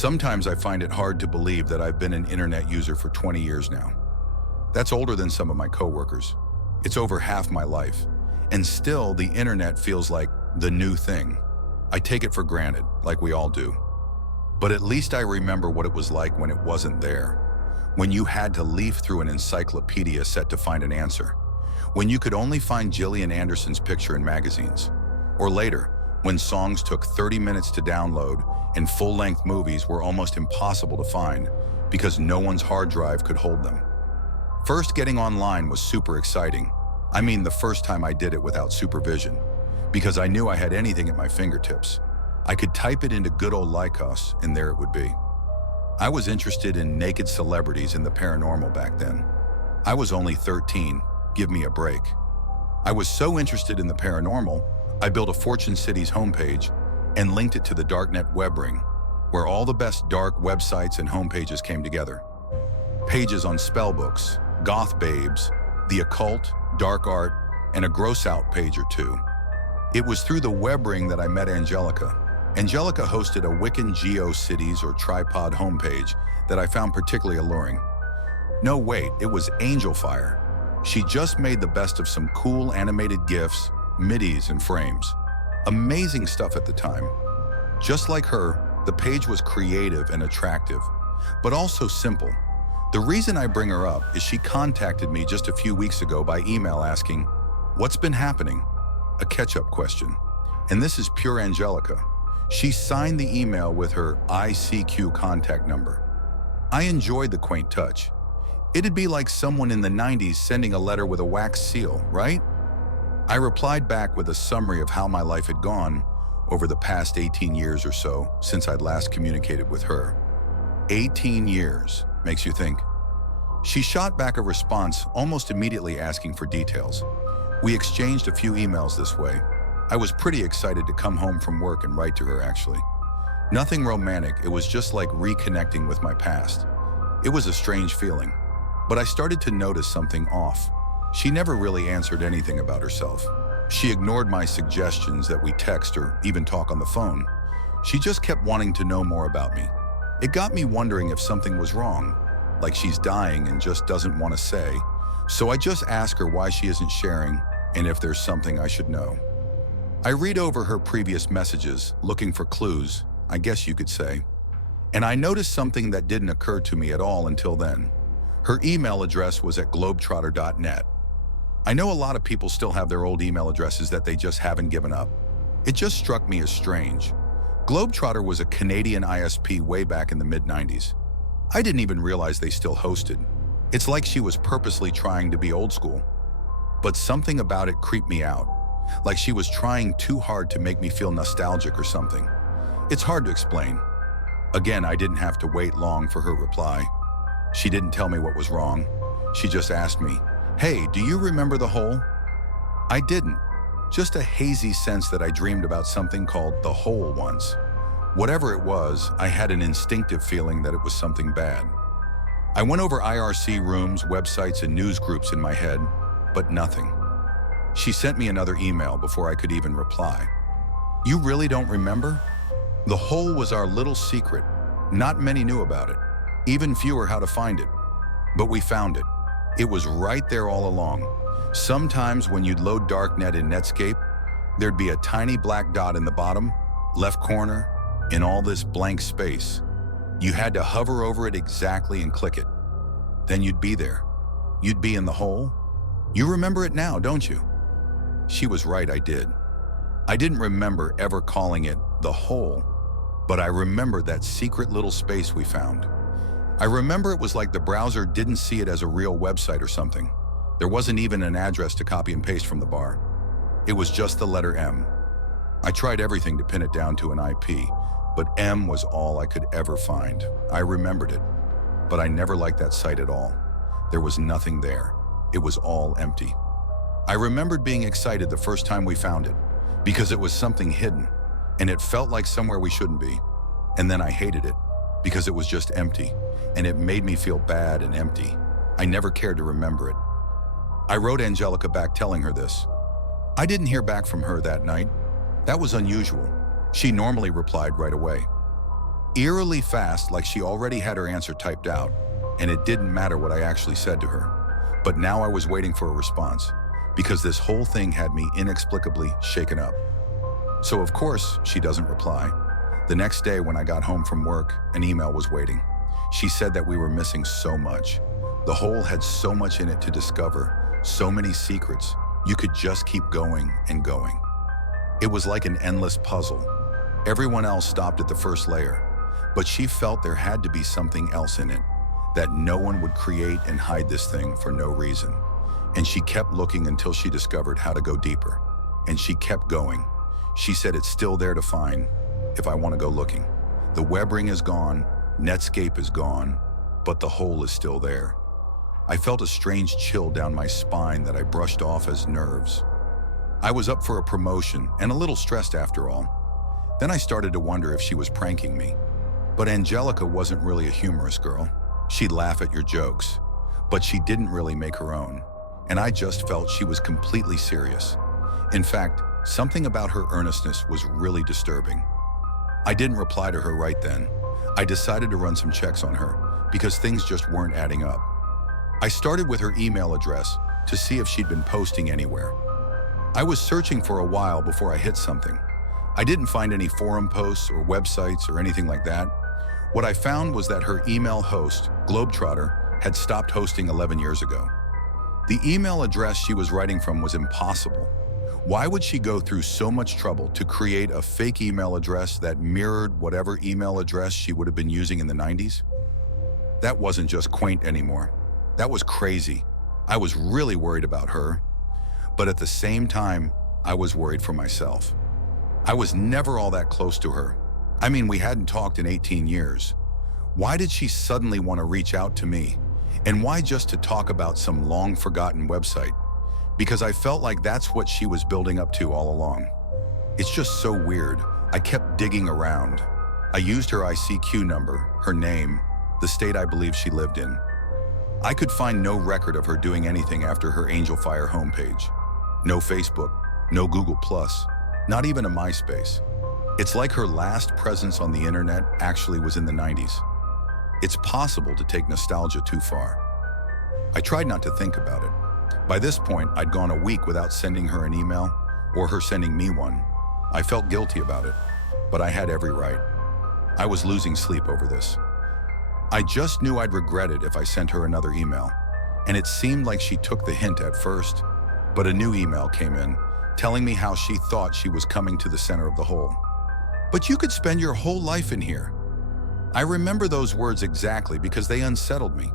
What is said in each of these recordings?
Sometimes I find it hard to believe that I've been an internet user for 20 years now. That's older than some of my coworkers. It's over half my life. And still, the internet feels like the new thing. I take it for granted, like we all do. But at least I remember what it was like when it wasn't there. When you had to leaf through an encyclopedia set to find an answer. When you could only find Gillian Anderson's picture in magazines. Or later, when songs took 30 minutes to download and full-length movies were almost impossible to find because no one's hard drive could hold them. First, getting online was super exciting. I mean, the first time I did it without supervision, because I knew I had anything at my fingertips. I could type it into good old Lycos, and there it would be. I was interested in naked celebrities and the paranormal back then. I was only 13, give me a break. I was so interested in the paranormal, I built a Fortune Cities homepage and linked it to the darknet web ring, where all the best dark websites and homepages came together. Pages on spellbooks, goth babes, the occult, dark art, and a gross-out page or two. It was through the web ring that I met Angelica. Angelica hosted a Wiccan GeoCities or tripod homepage that I found particularly alluring. No, wait, it was Angel Fire. She just made the best of some cool animated GIFs, MIDIs, and frames. Amazing stuff at the time. Just like her, the page was creative and attractive, but also simple. The reason I bring her up is she contacted me just a few weeks ago by email asking, "What's been happening?" A catch-up question. And this is pure Angelica. She signed the email with her ICQ contact number. I enjoyed the quaint touch. It'd be like someone in the 90s sending a letter with a wax seal, right? I replied back with a summary of how my life had gone over the past 18 years or so since I'd last communicated with her. 18 years, makes you think. She shot back a response almost immediately asking for details. We exchanged a few emails this way. I was pretty excited to come home from work and write to her, actually. Nothing romantic, it was just like reconnecting with my past. It was a strange feeling, but I started to notice something off. She never really answered anything about herself. She ignored my suggestions that we text or even talk on the phone. She just kept wanting to know more about me. It got me wondering if something was wrong, like she's dying and just doesn't want to say. So I just ask her why she isn't sharing and if there's something I should know. I read over her previous messages, looking for clues, I guess you could say. And I noticed something that didn't occur to me at all until then. Her email address was at globetrotter.net. I know a lot of people still have their old email addresses that they just haven't given up. It just struck me as strange. Globetrotter was a Canadian ISP way back in the mid-90s. I didn't even realize they still hosted. It's like she was purposely trying to be old school. But something about it creeped me out, like she was trying too hard to make me feel nostalgic or something. It's hard to explain. Again, I didn't have to wait long for her reply. She didn't tell me what was wrong. She just asked me, "Hey, do you remember the hole?" I didn't. Just a hazy sense that I dreamed about something called the hole once. Whatever it was, I had an instinctive feeling that it was something bad. I went over IRC rooms, websites, and news groups in my head, but nothing. She sent me another email before I could even reply. "You really don't remember? The hole was our little secret. Not many knew about it. Even fewer how to find it. But we found it. It was right there all along. Sometimes when you'd load darknet in Netscape, there'd be a tiny black dot in the bottom, left corner, in all this blank space. You had to hover over it exactly and click it. Then you'd be there. You'd be in the hole. You remember it now, don't you?" She was right, I did. I didn't remember ever calling it the hole, but I remembered that secret little space we found. I remember it was like the browser didn't see it as a real website or something. There wasn't even an address to copy and paste from the bar. It was just the letter M. I tried everything to pin it down to an IP, but M was all I could ever find. I remembered it, but I never liked that site at all. There was nothing there. It was all empty. I remembered being excited the first time we found it, because it was something hidden, and it felt like somewhere we shouldn't be. And then I hated it, because it was just empty, and it made me feel bad and empty. I never cared to remember it. I wrote Angelica back telling her this. I didn't hear back from her that night. That was unusual. She normally replied right away. Eerily fast, like she already had her answer typed out, and it didn't matter what I actually said to her. But now I was waiting for a response, because this whole thing had me inexplicably shaken up. So of course, she doesn't reply. The next day when I got home from work, an email was waiting. She said that we were missing so much. The hole had so much in it to discover, so many secrets. You could just keep going and going. It was like an endless puzzle. Everyone else stopped at the first layer, but she felt there had to be something else in it, that no one would create and hide this thing for no reason. And she kept looking until she discovered how to go deeper. And she kept going. She said it's still there to find if I want to go looking. The web ring is gone, Netscape is gone, but the hole is still there. I felt a strange chill down my spine that I brushed off as nerves. I was up for a promotion and a little stressed after all. Then I started to wonder if she was pranking me. But Angelica wasn't really a humorous girl. She'd laugh at your jokes, but she didn't really make her own. And I just felt she was completely serious. In fact, something about her earnestness was really disturbing. I didn't reply to her right then. I decided to run some checks on her because things just weren't adding up. I started with her email address to see if she'd been posting anywhere. I was searching for a while before I hit something. I didn't find any forum posts or websites or anything like that. What I found was that her email host, Globetrotter, had stopped hosting 11 years ago. The email address she was writing from was impossible. Why would she go through so much trouble to create a fake email address that mirrored whatever email address she would have been using in the 90s? That wasn't just quaint anymore. That was crazy. I was really worried about her. But at the same time, I was worried for myself. I was never all that close to her. I mean, we hadn't talked in 18 years. Why did she suddenly want to reach out to me? And why just to talk about some long-forgotten website? Because I felt like that's what she was building up to all along. It's just so weird. I kept digging around. I used her ICQ number, her name, the state I believe she lived in. I could find no record of her doing anything after her Angel Fire homepage. No Facebook, no Google+, not even a MySpace. It's like her last presence on the internet actually was in the 90s. It's possible to take nostalgia too far. I tried not to think about it. By this point, I'd gone a week without sending her an email or her sending me one. I felt guilty about it, but I had every right. I was losing sleep over this. I just knew I'd regret it if I sent her another email, and it seemed like she took the hint at first, but a new email came in, telling me how she thought she was coming to the center of the hole. But you could spend your whole life in here. I remember those words exactly because they unsettled me.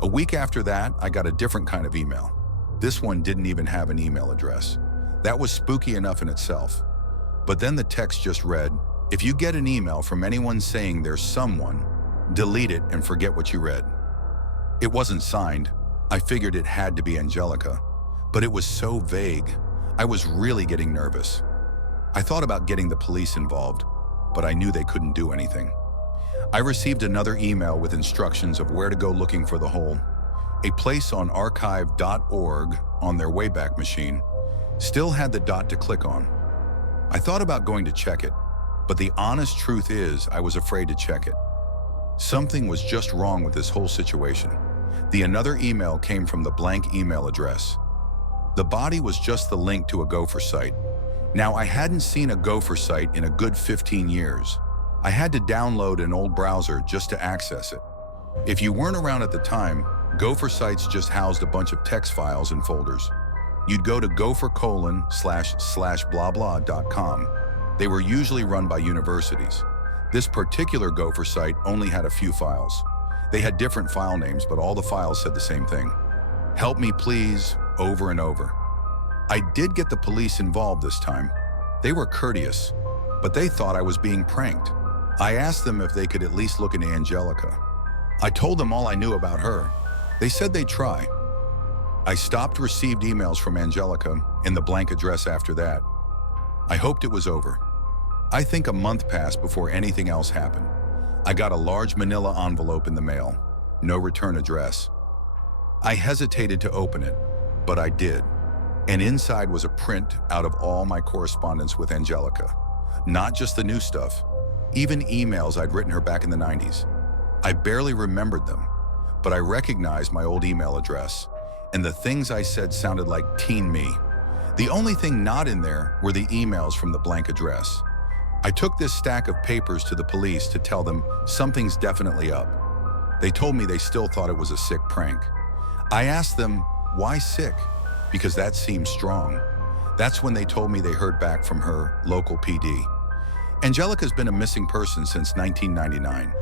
A week after that, I got a different kind of email. This one didn't even have an email address. That was spooky enough in itself. But then the text just read, "If you get an email from anyone saying there's someone, delete it and forget what you read." It wasn't signed. I figured it had to be Angelica, but it was so vague. I was really getting nervous. I thought about getting the police involved, but I knew they couldn't do anything. I received another email with instructions of where to go looking for the hole. A place on archive.org on their Wayback Machine still had the dot to click on. I thought about going to check it, but the honest truth is I was afraid to check it. Something was just wrong with this whole situation. The another email came from the blank email address. The body was just the link to a Gopher site. Now, I hadn't seen a Gopher site in a good 15 years. I had to download an old browser just to access it. If you weren't around at the time, Gopher sites just housed a bunch of text files and folders. You'd go to gopher://blablabla.com. They were usually run by universities. This particular Gopher site only had a few files. They had different file names, but all the files said the same thing. "Help me please," over and over. I did get the police involved this time. They were courteous, but they thought I was being pranked. I asked them if they could at least look into Angelica. I told them all I knew about her. They said they'd try. I stopped received emails from Angelica and the blank address after that. I hoped it was over. I think a month passed before anything else happened. I got a large manila envelope in the mail, no return address. I hesitated to open it, but I did. And inside was a print out of all my correspondence with Angelica. Not just the new stuff, even emails I'd written her back in the 90s. I barely remembered them, but I recognized my old email address, and the things I said sounded like teen me. The only thing not in there were the emails from the blank address. I took this stack of papers to the police to tell them something's definitely up. They told me they still thought it was a sick prank. I asked them, why sick? Because that seemed strong. That's when they told me they heard back from her local PD. Angelica's been a missing person since 1999.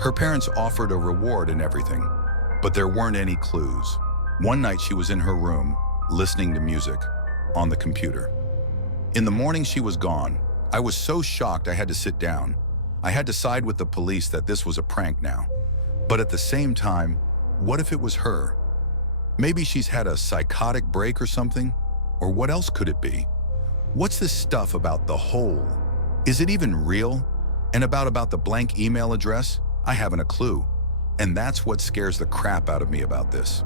Her parents offered a reward and everything, but there weren't any clues. One night she was in her room, listening to music, on the computer. In the morning she was gone. I was so shocked I had to sit down. I had to side with the police that this was a prank now. But at the same time, what if it was her? Maybe she's had a psychotic break or something? Or what else could it be? What's this stuff about the hole? Is it even real? And about the blank email address? I haven't a clue. And that's what scares the crap out of me about this.